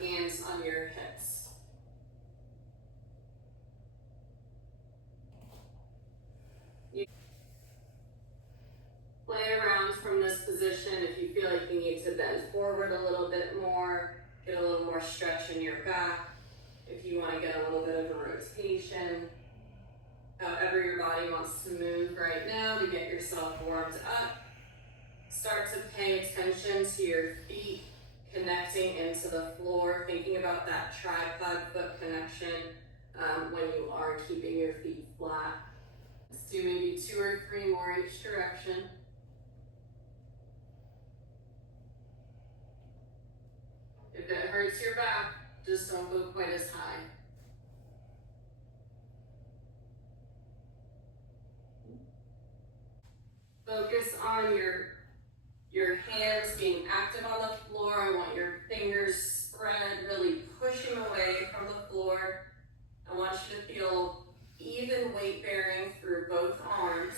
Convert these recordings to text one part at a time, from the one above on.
hands on your hips. You play around from this position if you feel like you need to bend forward a little bit more, get a little more stretch in your back. If you want to get a little bit of a rotation, however your body wants to move right now to get yourself warmed up. Start to pay attention to your feet connecting into the floor, thinking about that tripod foot connection when you are keeping your feet flat. Let's do maybe 2 or 3 more each direction. If it hurts your back, just don't go quite as high. Focus on your hands being active on the floor. I want your fingers spread, really pushing away from the floor. I want you to feel even weight bearing through both arms.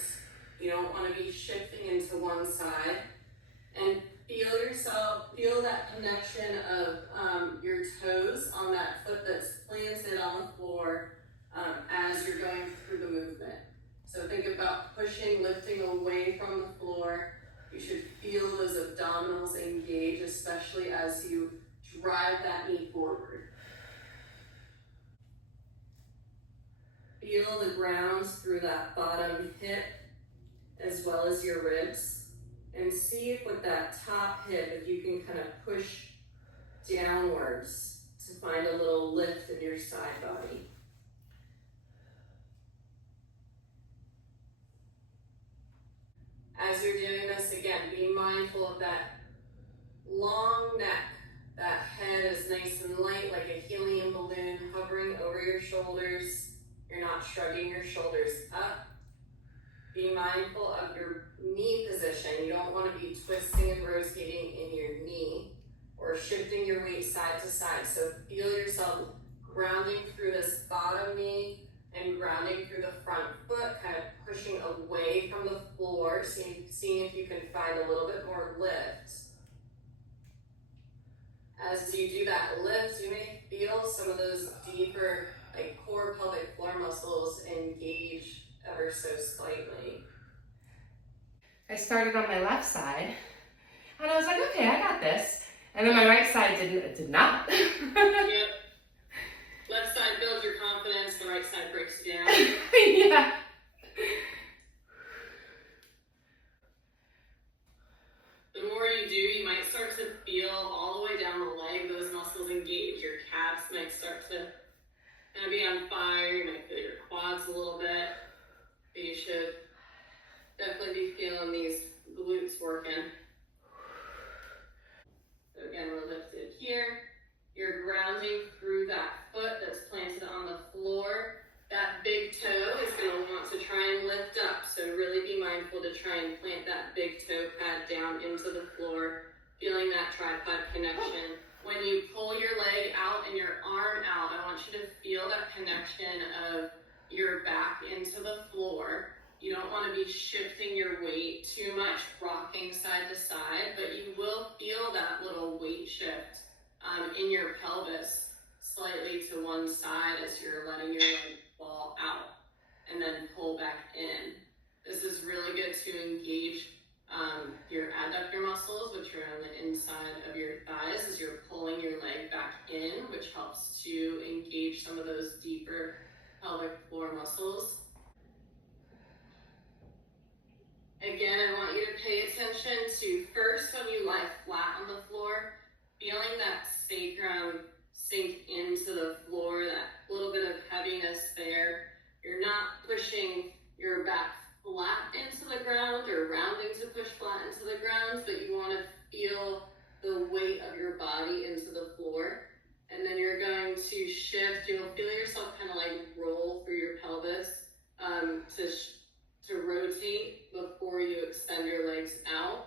You don't want to be shifting into one side. And feel that connection of your toes on that foot that's planted on the floor as you're going through the movement. So think about pushing, lifting away from the floor. You should feel those abdominals engage, especially as you drive that knee forward. Feel the ground through that bottom hip as well as your ribs. And see if with that top hip, if you can kind of push downwards to find a little lift in your side body. As you're doing this, again, be mindful of that long neck. That head is nice and light, like a helium balloon hovering over your shoulders. You're not shrugging your shoulders up. Be mindful of your knee position. You don't want to be twisting and rotating in your knee or shifting your weight side to side. So feel yourself grounding through this bottom knee and grounding through the front foot, kind of pushing away from the floor, seeing if you can find a little bit more lift. As you do that lift, you may feel some of those deeper, like core pelvic floor muscles engage ever so slightly. I started on my left side, and I was like, okay, I got this. And then my right side did not. Yep. Left side builds your confidence, the right side breaks you down. Yeah. The more you do, you might start to feel all the way down the leg, those muscles engage. Your calves might start to kind of be on fire. You might feel your quads a little bit. But you should definitely be feeling these glutes working. So again, we're lifted here. You're grounding through that foot that's planted on the floor. That big toe is going to want to try and lift up. So really be mindful to try and plant that big toe pad down into the floor, feeling that tripod connection. When you pull your leg out and your arm out, I want you to feel that connection of your back into the floor. You don't want to be shifting your weight too much, rocking side to side, but you will feel that little weight shift in your pelvis slightly to one side as you're letting your leg fall out and then pull back in. This is really good to engage your adductor muscles, which are on the inside of your thighs as you're pulling your leg back in, which helps to engage some of those deeper pelvic floor muscles. Again, I want you to pay attention to first when you lie flat on the floor, feeling that sacrum sink into the floor, that little bit of heaviness there. You're not pushing your back flat into the ground or rounding to push flat into the ground, but you want to feel the weight of your body into the floor. And then you're going to shift. You'll feel yourself kind of like roll through your pelvis to rotate before you extend your legs out.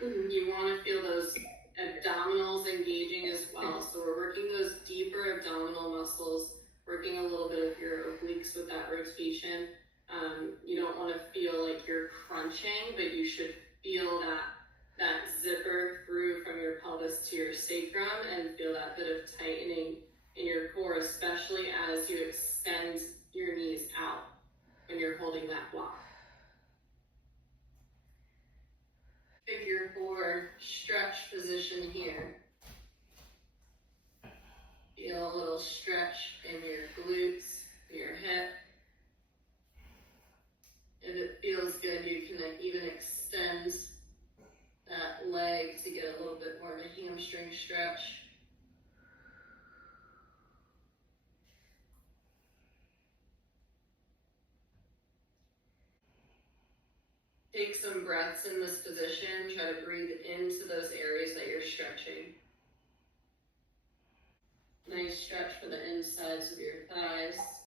You want to feel those abdominals engaging as well. So we're working those deeper abdominal muscles, working a little bit of your obliques with that rotation. You don't want to feel like you're crunching, but you should feel that zipper through from your pelvis to your sacrum and your core stretch position here. Feel a little stretch in your glutes, your hip. If it feels good, you can even extend that leg to get a little bit more of a hamstring stretch. Take some breaths in this position. Try to breathe into those areas that you're stretching. Nice stretch for the insides of your thighs.